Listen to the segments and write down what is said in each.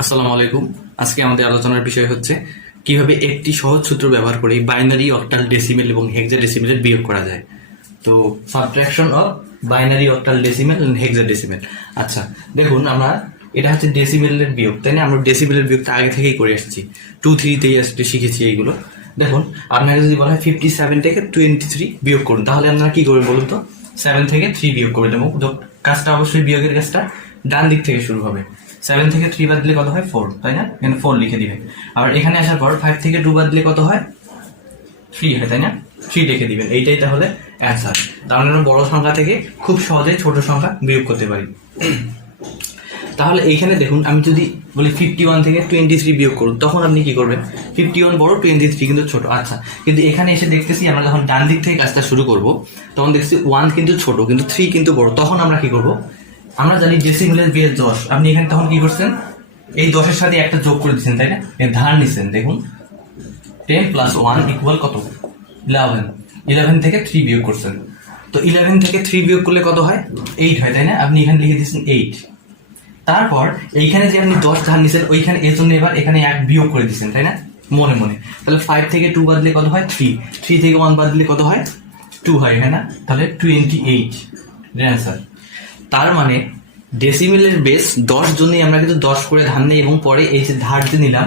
আসসালামু আলাইকুম। আজকে আমাদের আলোচনার বিষয় হচ্ছে কিভাবে একটি সহজ সূত্র ব্যবহার করে বাইনারি, অক্টাল, ডেসিমেল এবং হেক্সাডেসিমেলের বিয়োগ করা যায়। তো subtraction of binary, octal, decimal and hexadecimal. আচ্ছা, দেখুন আমরা এটা হচ্ছে ডেসিমেলের বিয়োগ, তাই না? আমরা ডেসিমেলের বিয়োগটা আগে থেকেই করে আসছি, 2-3তেই আসলে শিখেছি এইগুলো। দেখুন, আপনাকে যদি বলা হয় 57 থেকে 23 বিয়োগ করুন, তাহলে আপনারা কি করবেন বলুন তো? 7 থেকে 3 বিয়োগ করবেন এবং কাজটা অবশ্যই বিয়োগের কাজটা ডান দিক থেকে শুরু হবে। 7 থেকে 3 বাদ দিলে কত হয়? 4, তাই না? এখানে 4 লিখে দিবেন। আবার এখানে আসার পর 5 থেকে 2 বাদ দিলে কত হয়? 3 হয়, তাই না? 3 লিখে দিবেন। এইটাই তাহলে অ্যান্সার। তাহলে আমরা বড় সংখ্যা থেকে খুব সহজে ছোট সংখ্যা বিয়োগ করতে পারি। তাহলে এইখানে দেখুন, আমি যদি বলি 51 থেকে 23 বিয়োগ করুন, তখন আপনি কি করবেন? 51 বড়, 23 কিন্তু ছোট। আচ্ছা, কিন্তু এখানে এসে দেখতেছি আমরা যখন ডান দিক থেকে কাজটা শুরু করব, তখন দেখছি 1 কিন্তু ছোট, কিন্তু 3 কিন্তু বড়। তখন আমরা কি করব? আমরা জানি ডেসিমেলের বেস 10। আপনি এখানে তখন কি করছেন? এই 10-এর সাথে একটা যোগ করে দিচ্ছেন, তাই না? ধার নিচ্ছেন। দেখুন, 10 + 1 = কত? 11। 11 থেকে 3 বিয়োগ করছেন। তো 11 থেকে 3 বিয়োগ করলে কত হয়? 8 হয়, তাই না? আপনি এখানে লিখে দিচ্ছেন 8। তারপর এইখানে যে আপনি 10 ধার নিচ্ছেন, ওইখানে এর জন্য এবার এখানে 1 বিয়োগ করে দিচ্ছেন, তাই না? মনে মনে। তাহলে 5 থেকে 2 বাদ দিলে কত হয়? 3। 3 থেকে 1 বাদ দিলে কত হয়? 2 হয়, হ্যাঁ না? তাহলে 28 অ্যান্সার। তার মানে ডেসিমেলের বেস 10 জন্যই আমরা কিন্তু 10 করে ধার নেই এবং পরে এই যে ধার যে নিলাম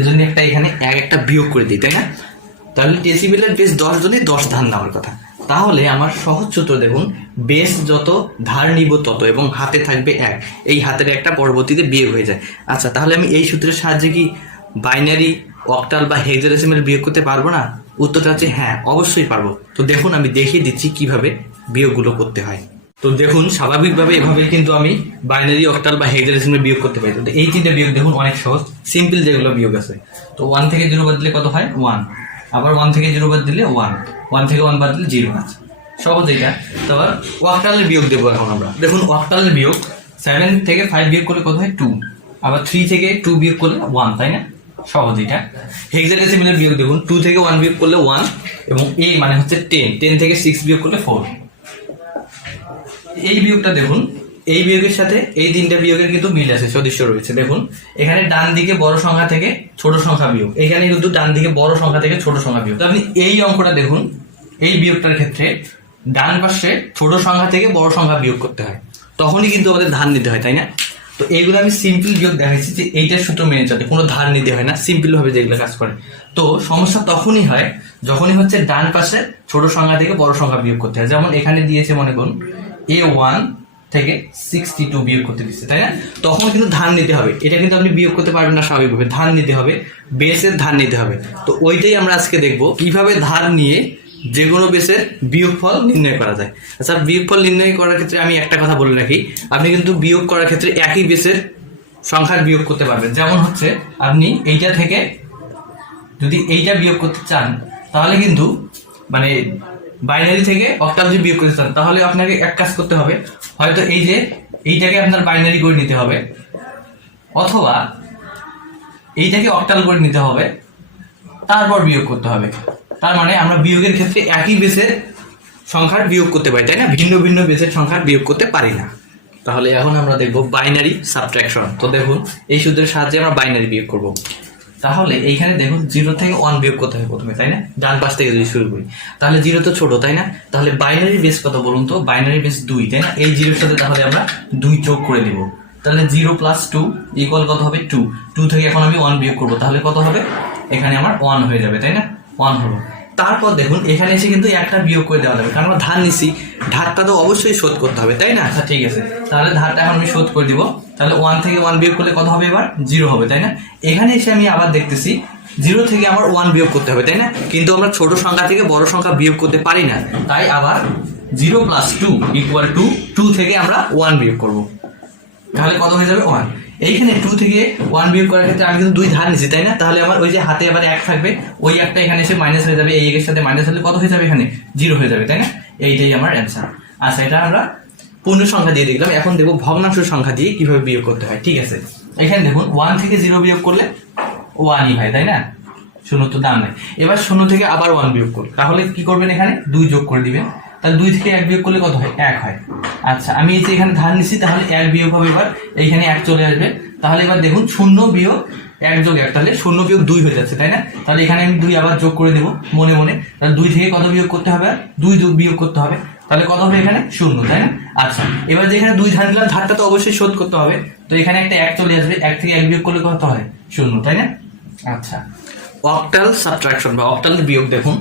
এজন্য একটা এখানে একটা বিয়োগ করে দিই, তাই না? তাহলে ডেসিমেলের বেস 10 জন্যই 10 ধার নেওয়ার কথা। তাহলে আমার সহজ সূত্র দেখুন, বেস যত ধার নিব তত এবং হাতে থাকবে 1, এই হাতের একটা পরবর্তীতে বিয়োগ হয়ে যায়। আচ্ছা, তাহলে আমি এই সূত্রের সাহায্যে কি বাইনারি, অক্টাল বা হেক্সাডেসিমেল বিয়োগ করতে পারবো না? উত্তরটা হচ্ছে হ্যাঁ, অবশ্যই পারবো। তো দেখুন, আমি দেখিয়ে দিচ্ছি কিভাবে বিয়োগগুলো করতে হয়। তো দেখুন, স্বাভাবিকভাবে এভাবে কিন্তু আমি বাইনারি, অক্টাল বা হেক্সাডেসিমেল বিয়োগ করতে পারি। তো এই তিনটা বিয়োগ দেখুন অনেক সহজ, সিম্পল যেগুলো বিয়োগ আছে। তো 1 থেকে 0 বাদ দিলে কত হয়? 1। আবার 1 থেকে 0 বাদ দিলে 1। 1 থেকে 1 বাদ দিলে 0 আছে। সহজ এটা। তো আবার অক্টালের বিয়োগ দেবো এখন আমরা। দেখুন, অক্টালের বিয়োগ 7 থেকে 5 বিয়োগ করলে কত হয়? 2। আবার 3 থেকে 2 বিয়োগ করলে 1, তাই না? সহজ এটা। হেক্সাডেসিমেলের বিয়োগ দেখুন, 2 থেকে 1 বিয়োগ করলে 1 এবং a মানে হচ্ছে 10। 10 থেকে 6 বিয়োগ করলে 4। এই বিয়োগটা দেখুন, এই বিয়োগের সাথে এই তিনটা বিয়োগের কিন্তু মিল আছে, সদৃশ্য রয়েছে। দেখুন, এখানে ডান দিকে বড় সংখ্যা থেকে ছোট সংখ্যা বিয়োগ, এখানে কিন্তু ডান দিকে বড় সংখ্যা থেকে ছোট সংখ্যা বিয়োগ। তো আপনি এই অঙ্কটা দেখুন, এই বিয়োগটার ক্ষেত্রে ডান পাশে ছোট সংখ্যা থেকে বড় সংখ্যা বিয়োগ করতে হয়, তখনই কিন্তু আমাদের ধার নিতে হয়, তাই না? তো এইগুলো আমি সিম্পল বিয়োগ দেখাচ্ছি যে এইটার সূত্র মেনে চলে, কোনো ধার নিতে হয় না, সিম্পল ভাবে যেগুলো কাজ করে। তো সমস্যা তখনই হয় যখনই হচ্ছে ডান পাশে ছোট সংখ্যা থেকে বড় সংখ্যা বিয়োগ করতে হয়। যেমন এখানে দিয়েছে, মনে করুন A1 থেকে 62 বিয়োগ করতে দিচ্ছে, তাই না? তখন কিন্তু ধার নিতে হবে। এটা কিন্তু আপনি বিয়োগ করতে পারবেন না স্বাভাবিকভাবে, ধার নিতে হবে, বেসের ধার নিতে হবে। তো ওইটাই আমরা আজকে দেখবো কিভাবে ধার নিয়ে যে কোনো বেসের বিয়োগফল নির্ণয় করা যায়। আচ্ছা, বিয়োগফল নির্ণয় করার ক্ষেত্রে আমি একটা কথা বলে রাখি, আপনি কিন্তু বিয়োগ করার ক্ষেত্রে একই বেসের সংখ্যার বিয়োগ করতে পারবেন। যেমন হচ্ছে আপনি এইটা থেকে যদি এইটা বিয়োগ করতে চান, তাহলে কিন্তু মানে বাইনারি থেকে অক্টাল যদি বিয়োগ করতে চান, তাহলে আপনাকে এক কাজ করতে হবে, হয়তো এই যে এইটাকে আপনার বাইনারি করে নিতে হবে, অথবা এইটাকে অক্টাল করে নিতে হবে, তারপর বিয়োগ করতে হবে। তার মানে আমরা বিয়োগের ক্ষেত্রে একই বেসের সংখ্যার বিয়োগ করতে পারি, তাই না? ভিন্ন ভিন্ন বেসের সংখ্যার বিয়োগ করতে পারি না। তাহলে এখন আমরা দেখবো বাইনারি সাবট্রাকশন। তো দেখুন, এই সূত্রের সাহায্যে আমরা বাইনারি বিয়োগ করব। তাহলে এইখানে দেখুন 0 থেকে 1 বিয়োগ করতে হবে প্রথমে, তাই না? ডান পাশ থেকে যদি শুরু করি, তাহলে 0 তো ছোট, তাই না? তাহলে বাইনারি বেস কত বলুন তো? বাইনারি বেস 2, তাই না? এই 0-এর সাথে তাহলে আমরা 2 যোগ করে দিব। তাহলে 0 + 2 = কত হবে? 2। 2 থেকে এখন আমি 1 বিয়োগ করবো, তাহলে কত হবে? এখানে আমার 1 হয়ে যাবে, তাই না? 1 হলো। তারপর দেখুন, এখানে এসে কিন্তু একটা বিয়োগ করে দেওয়া যাবে, কারণ আমরা ধার নিছি, ধারটা তো অবশ্যই শোধ করতে হবে, তাই না? আচ্ছা, ঠিক আছে, তাহলে ধারটা এখন আমি শোধ করে দিব। তাহলে 1 থেকে 1 বিয়োগ করলে কত হবে? এবার 0 হবে, তাই না? এখানে এসে আমি আবার দেখতেছি 0 থেকে আমার 1 বিয়োগ করতে হবে, তাই না? কিন্তু আমরা ছোট সংখ্যা থেকে বড় সংখ্যা বিয়োগ করতে পারি না, তাই আবার 0 + 2 = 2 থেকে আমরা 1 বিয়োগ করব। তাহলে কত হয়ে যাবে? 1। এইখানে 2 থেকে 1 বিয়োগ করার ক্ষেত্রে আমি কিন্তু 2 ধার নিচ্ছি, তাই না? তাহলে আমার ওই যে হাতে আবার 1 থাকবে, ওই একটা এখানে এসে মাইনাস হয়ে যাবে, এই এর সাথে মাইনাস হলে কত হয়ে যাবে? এখানে 0 হয়ে যাবে, তাই না? এইটাই আমার অ্যান্সার। আচ্ছা, এটা আমরা পূর্ণ সংখ্যা দিয়ে দেখলাম। এখন দেখবো ভগ্নাংশ সংখ্যা দিয়ে কিভাবে বিয়োগ করতে হয়। ঠিক আছে, এখানে দেখুন 1 থেকে 0 বিয়োগ করলে 1ই হয়, তাই না? 0 তো দাম নেই। এবার 0 থেকে আবার 1 বিয়োগ করুন, তাহলে কি করবেন? এখানে 2 যোগ করে দিবেন। তাহলে 2 থেকে 1 বিয়োগ করলে কত হয়? 1 হয়। আচ্ছা, আমি এই যে এখানে ধার নিচ্ছি, তাহলে 1 বিয়োগ হবে, এবার এইখানে 1 চলে আসবে, তাহলে এবার দেখুন 0 বিয়োগ 1 যোগ 1, তাহলে 0 বিয়োগ 2 হয়ে যাচ্ছে, তাই না? তাহলে এখানে আমি 2 আবার যোগ করে দেবো মনে মনে। তাহলে 2 থেকে কত বিয়োগ করতে হবে? 2 যোগ বিয়োগ করতে হবে, তাহলে কত হবে এখানে? 0, তাই না? আচ্ছা, এবার যেখানে 2 ধার দিলাম, ধারটা তো অবশ্যই শোধ করতে হবে, তো এখানে একটা 1 চলে আসবে, 1 থেকে 1 বিয়োগ করলে কত হয়? 0, তাই না? আচ্ছা, অক্টাল সাবট্রাকশন বা অক্টাল বিয়োগ দেখুন,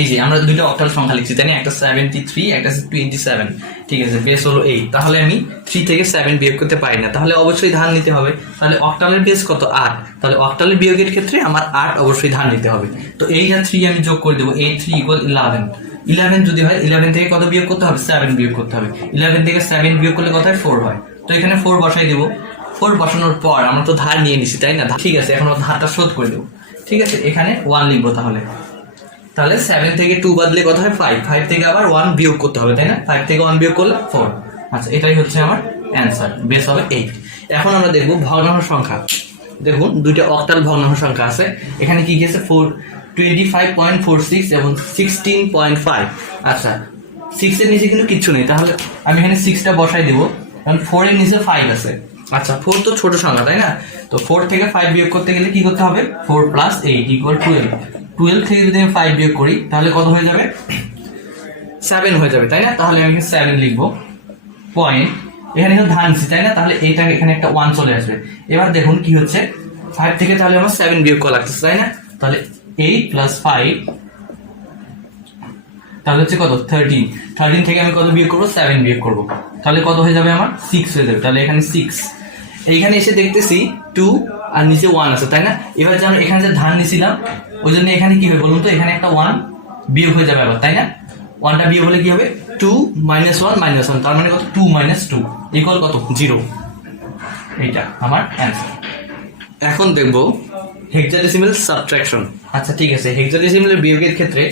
এই যে আমরা দুইটা অক্টাল সংখ্যা লিখছি, তাই না? একটা 73, একটা 27, ঠিক আছে, বেস হলো 8, তাহলে আমি 3 থেকে 7 বিয়োগ করতে পারি না, তাহলে অবশ্যই ধার নিতে হবে। তাহলে অক্টালের বেস কত? 8, তাহলে অক্টালের বিয়োগের ক্ষেত্রে আমার 8 অবশ্যই ধার নিতে হবে। তো এই আর 3 আমি যোগ করে দেবো, 8 3 = 11। 11 যদি হয়, 11 থেকে কত বিয়োগ করতে হবে? 7 বিয়োগ করতে হবে। 11 থেকে 7 বিয়োগ করলে কত হয়? 4 হয়। তো এখানে 4 বসাই দেবো। 4 বসানোর পর আমরা তো ধার নিয়ে নিছি, তাই না? ঠিক আছে, এখন ধারটা শোধ করে দেবো। ঠিক আছে, এখানে 1 লিখবো। তাহলে 7 থেকে 2 বাদলে কত হয়? 5। 5 থেকে আবার 1 বিয়োগ করতে হবে, তাই না? 5 থেকে 1 বিয়োগ করলে 4। আচ্ছা, এটাই হচ্ছে আমার অ্যান্সার, বেস হবে 8। এখন আমরা দেখব ভগ্নাংশ সংখ্যা। দেখুন, দুইটা অক্টাল ভগ্নাংশ সংখ্যা আছে। এখানে কি কি আছে? 25.46 এবং 16.5। আচ্ছা, 6 এর নিচে কিন্তু কিচ্ছু নেই, তাহলে আমি এখানে 6টা বসাই দেবো, কারণ 4 এর নিচে 5 আছে। আচ্ছা, 4 তো ছোট সংখ্যা, তাই না? তো 4 থেকে 5 বিয়োগ করতে গেলে কি করতে হবে? 4 + 8 = 12। 12 থেকে যদি আমি 5 বিয়োগ করি, তাহলে কত হয়ে যাবে? 7 হয়ে যাবে, তাই না? তাহলে আমি 7 লিখবো। পয়েন্ট, এখানে কিন্তু ধান নিচ্ছি, তাই না? তাহলে এইটা এখানে একটা 1 চলে আসবে। এবার দেখুন কি হচ্ছে, 5 থেকে তাহলে আমার 7 বিয়োগ করা লাগতেছে, তাই না? তাহলে 8 + 5, তাহলে হচ্ছে কত? 13। 13 থেকে আমি কত বিয়োগ করবো? 7 বিয়োগ করবো, তাহলে কত হয়ে যাবে? আমার 6 হয়ে যাবে। তাহলে এখানে 6। এইখানে এসে দেখতেছি 2 আর নিচে 1 আছে, তাই না? এবার যেন এখানে যে ধান নিছিলাম, ওই জন্য এখানে কি হবে বলুন তো? এখানে একটা 1 বিয়োগ হয়ে যাবে আবার, তাই না? 1টা বিয়োগ হলে কি হবে? 2 - 1 - 1, তার মানে কত? 2 - 2 = কত? 0। এইটা আমার অ্যান্সার। এখন দেখবো হেক্সাডেসিমাল সাবট্রাকশন। আচ্ছা, ঠিক আছে, হেক্সাডেসিমালের বিয়োগের ক্ষেত্রে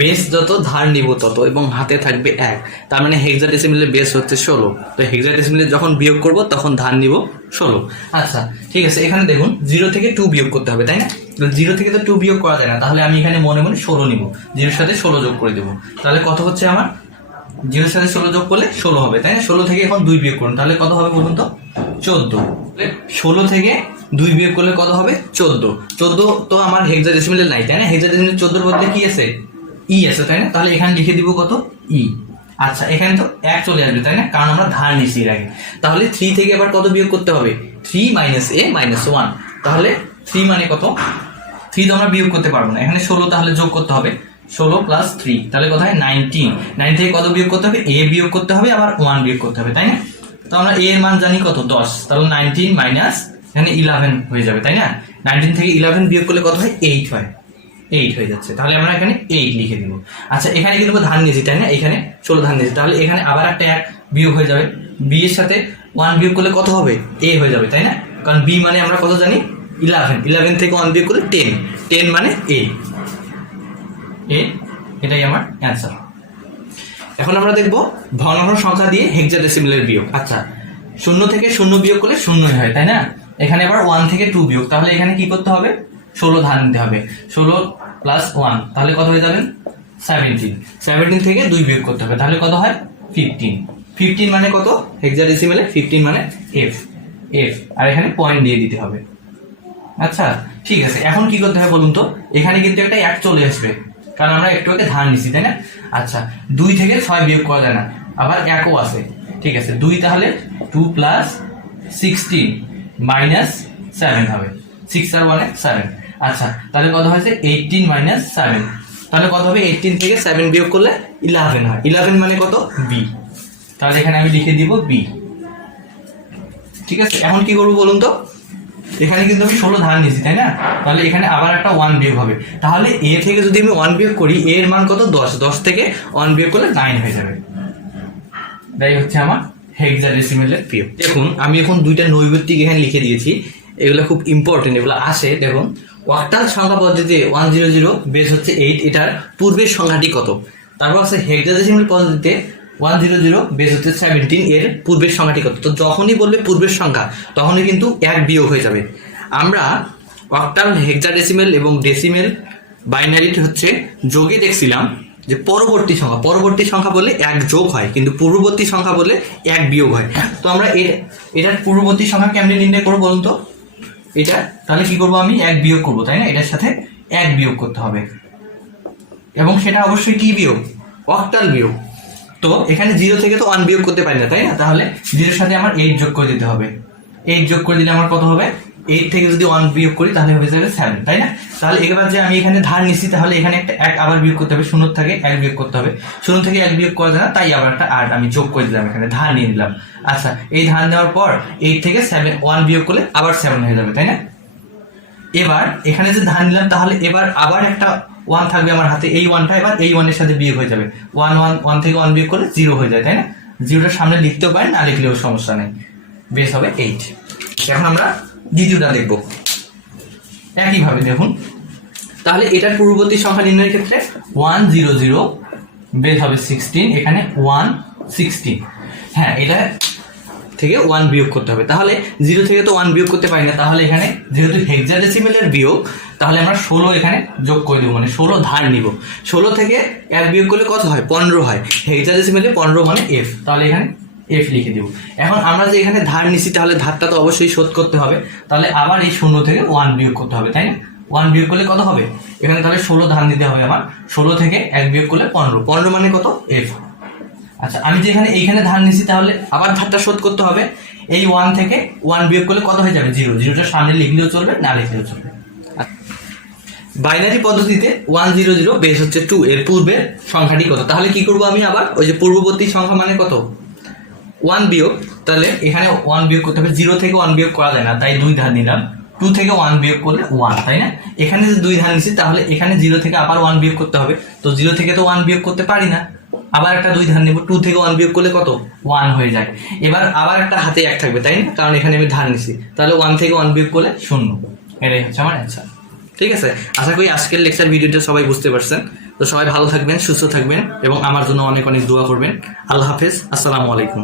বেস যত ধার নিব তত, এবং হাতে থাকবে 1, তার মানে হেক্সাডেসিমালের বেস হচ্ছে 16। তো হেক্সাডেসিমালে যখন বিয়োগ করব তখন ধার নিব 16। আচ্ছা, ঠিক আছে, এখানে দেখুন 0 থেকে 2 বিয়োগ করতে হবে, তাই না? 0 থেকে তো 2 বিয়োগ করা যায় না, তাহলে আমি এখানে মনে মনে 16 নিব, 0 সাথে 16 যোগ করে দেবো। তাহলে কত হচ্ছে আমার? 0 সাথে 16 যোগ করলে 16 হবে, তাই না? 16 থেকে এখন 2 বিয়োগ করুন, তাহলে কত হবে বলুন তো? 14। 16 থেকে 2 বিয়োগ করলে কত হবে? 14। 14 তো আমার হেক্সাডেসিমালে নাই, তাই না? হেক্সাডেসিমালে 14 বদলে কি আছে? ই আছে, তাই না? তাহলে এখানে লিখে দিব কত? ই। আচ্ছা, এখানে তো 1 চলে আসবে, তাই না? কারণ আমরা ধার নিছি এর আগে। তাহলে 3 থেকে আবার কত বিয়োগ করতে হবে? 3 - a - 1। তাহলে 3 মানে কত? 3 তো আমরা বিয়োগ করতে পারবো না, এখানে 16 তাহলে যোগ করতে হবে। 16 + 3, তাহলে কত হয়? 19। 9 থেকে কত বিয়োগ করতে হবে? a বিয়োগ করতে হবে, আবার 1 বিয়োগ করতে হবে, তাই না? তো আমরা a এর মান জানি কত? 10। তাহলে 19 - এখানে 11 হয়ে যাবে, তাই না? 19 থেকে 11 বিয়োগ করলে কত হয়? 8 হয়। 8 হয়ে যাচ্ছে, তাহলে আমরা এখানে 8 লিখে দিব। আচ্ছা, এখানে কিন্তু ধান নিয়েছি, তাই না? এখানে 16 ধান নিয়েছি, তাহলে এখানে আবার একটা 1 বিয়োগ হয়ে যাবে। b এর সাথে 1 বিয়োগ করলে কত হবে? a হয়ে যাবে, তাই না? কারণ b মানে আমরা কত জানি? 11। 11 থেকে 1 বিয়োগ করলে 10। 10 মানে a। এটাই আমার অ্যান্সার। এখন আমরা দেখব ভগ্নাংশ সংখ্যা দিয়ে হেক্সাডেসিমালের বিয়োগ। আচ্ছা, 0 থেকে 0 বিয়োগ করলে 0 হয়, তাই না? এখানে আবার 1 থেকে 2 বিয়োগ, তাহলে এখানে কি করতে হবে? 16 ধার নিতে হবে। 16 + 1, তাহলে কত হয়ে যাবে? 17। 17 থেকে 2 বিয়োগ করতে হবে, তাহলে কত হয়? 15। 15 মানে কত হেক্সাডেসিমালে? 15 মানে f। আর এখানে পয়েন্ট দিয়ে দিতে হবে। আচ্ছা, ঠিক আছে, এখন কি করতে হবে বলুন তো? এখানে কিন্তু একটা 1 চলে আসবে, কারণ আমরা একটু আগে ধার নিছি, তাই না? আচ্ছা, 2 থেকে 6 বিয়োগ করা যায় না, আবার 1ও আছে। ঠিক আছে, 2 তাহলে 2 + 16 - 7 হবে। 6 আর 1 7। আচ্ছা, তাহলে কত হয়েছে? 18 - 7। তাহলে কত হবে? 18 থেকে 7 বিয়োগ করলে 11 হয়। 11 মানে কত? b। তাহলে এখানে আমি লিখে দিব b। ঠিক আছে, এখন কি করবো বলুন তো? এখানে কিন্তু আমি 16 ধার নিয়েছি, তাই না? তাহলে এখানে আবার একটা 1 বিয়োগ হবে, তাহলে a থেকে যদি আমি 1 বিয়োগ করি, a এর মান কত? 10। 10 থেকে 1 বিয়োগ করলে 9 হয়ে যাবে। এটাই হচ্ছে আমার হেক্সাডেসিমালের বিয়োগ। দেখুন, আমি এখন দুইটা নৈর্ব্যক্তিক এখানে লিখে দিয়েছি, এগুলো খুব ইম্পর্টেন্ট, এগুলো আসে। দেখুন, অক্টাল সংখ্যা পদ্ধতিতে 100 বেস হচ্ছে 8, এটার পূর্বের সংখ্যাটি কত? তারপর আছে হেক্সাডেসিমাল পদ্ধতিতে 100 বেস হচ্ছে 17, এর পূর্বের সংখ্যাটি কত? তো যখনই বলবে পূর্বের সংখ্যা, তখনই কিন্তু 1 বিয়োগ হয়ে যাবে। আমরা অক্টাল, হেক্সাডেসিমাল এবং ডেসিমেল বাইনারিটি হচ্ছে যোগে দেখছিলাম যে পরবর্তী সংখ্যা বললে 1 যোগ হয়, কিন্তু পূর্ববর্তী সংখ্যা বললে 1 বিয়োগ হয়। তো আমরা এটার পূর্ববর্তী সংখ্যা কেমনে নির্ণয় করবো বলুন তো? এটা তাহলে কি করবো, আমি 1 বিয়োগ করবো, তাই না? এটার সাথে 1 বিয়োগ করতে হবে, এবং সেটা অবশ্যই কি বিয়োগ? অক্টাল বিয়োগ। তো এখানে 0 থেকে তো 1 বিয়োগ করতে পারি না, তাই না? তাহলে 0 সাথে আমার 8 যোগ করে দিতে হবে। 8 যোগ করে দিলে আমার কত হবে? 8 থেকে যদি 1 বিয়োগ করি তাহলে হবে 7, তাই না? তাহলে এবার যে আমি এখানে ধার নিচ্ছি, তাহলে এখানে একটা 1 আবার বিয়োগ করতে হবে, 0 থেকে 1 বিয়োগ করতে হবে, 0 থেকে 1 বিয়োগ করা যায় না, তাই আবার একটা 8 আমি যোগ করে দিলাম, এখানে ধার নিয়ে নিলাম। আচ্ছা, এই ধার নেওয়ার পর 8 থেকে 1 বিয়োগ করলে আবার 7 হয়ে যাবে, তাই না? এবার এখানে যে ধার নিলাম, তাহলে এবার আবার একটা 1 থাকবে আমার হাতে, এই 1টা এবার এই 1 এর সাথে বিয়োগ হয়ে যাবে, 1 থেকে 1 বিয়োগ করলে 0 হয়ে যায়, তাই না? 0টার সামনে লিখতেও পারেন, না লিখলেও সমস্যা নেই, বেস হবে 8। এখন আমরা দ্বিতীয়টা দেখব একইভাবে, দেখুন। তাহলে এটার পূর্ববর্তী সংখ্যা নির্ণয়ের ক্ষেত্রে 1 0 0 বেস হবে 16, এখানে 1 16। হ্যাঁ, এটা থেকে 1 বিয়োগ করতে হবে। তাহলে 0 থেকে তো 1 বিয়োগ করতে পারি না, তাহলে এখানে যেহেতু হেক্সাডেসিমেলের বিয়োগ, তাহলে আমরা 16 এখানে যোগ করে দেবো, মানে 16 ধার নিব। 16 থেকে 1 বিয়োগ করলে কত হয়? 15 হয়। হেক্সাডেসিমেলে 15 মানে f, তাহলে এখানে f লিখে দেবো। এখন আমরা যে এখানে ধার নিছি, তাহলে ধারটা তো অবশ্যই শোধ করতে হবে, তাহলে আবার এই 0 থেকে 1 বিয়োগ করতে হবে, তাই না? 1 বিয়োগ করলে কত হবে? এখানে তাহলে 16 ধার দিতে হবে আমার, 16 থেকে 1 বিয়োগ করলে 15 মানে কত? f। আচ্ছা, আমি যে এইখানে ধার নিছি, তাহলে আবার ধারটা শোধ করতে হবে। এই 1 থেকে 1 বিয়োগ করলে কত হয়ে যাবে? 0। 0টার সামনে লিখলেও চলবে, না লিখলেও চলবে। বাইনারি পদ্ধতিতে 1 0 0 বেস হচ্ছে 2, এর পূর্বের সংখ্যাটি কত? তাহলে কি করব আমি? আবার ওই যে পূর্ববর্তী সংখ্যা মানে কত? 1 বিয়োগ, তাহলে এখানে 1 বিয়োগ করতে হবে। 0 থেকে 1 বিয়োগ করা যায় না, তাই 2 ধার নিলাম। 2 থেকে 1 বিয়োগ করলে 1, তাই না? এখানে যে 2 ধার নিছি, তাহলে এখানে 0 থেকে আবার 1 বিয়োগ করতে হবে, তো 0 থেকে তো 1 বিয়োগ করতে পারি না, আবার একটা 2 ধার নেব। 2 থেকে 1 বিয়োগ করলে কত? 1 হয়ে যায়। এবার আবার একটা হাতে 1 থাকবে, তাই না? কারণ এখানে আমি ধার নিছি, তাহলে 1 থেকে 1 বিয়োগ করলে 0। এটাই হচ্ছে আমার অ্যান্সার। ঠিক আছে, আশা করি আজকের লেকচার ভিডিওটা সবাই বুঝতে পারছেন। তো সবাই ভালো থাকবেন, সুস্থ থাকবেন, এবং আমার জন্য অনেক অনেক দোয়া করবেন। আল্লাহ হাফেজ, আসসালামু আলাইকুম।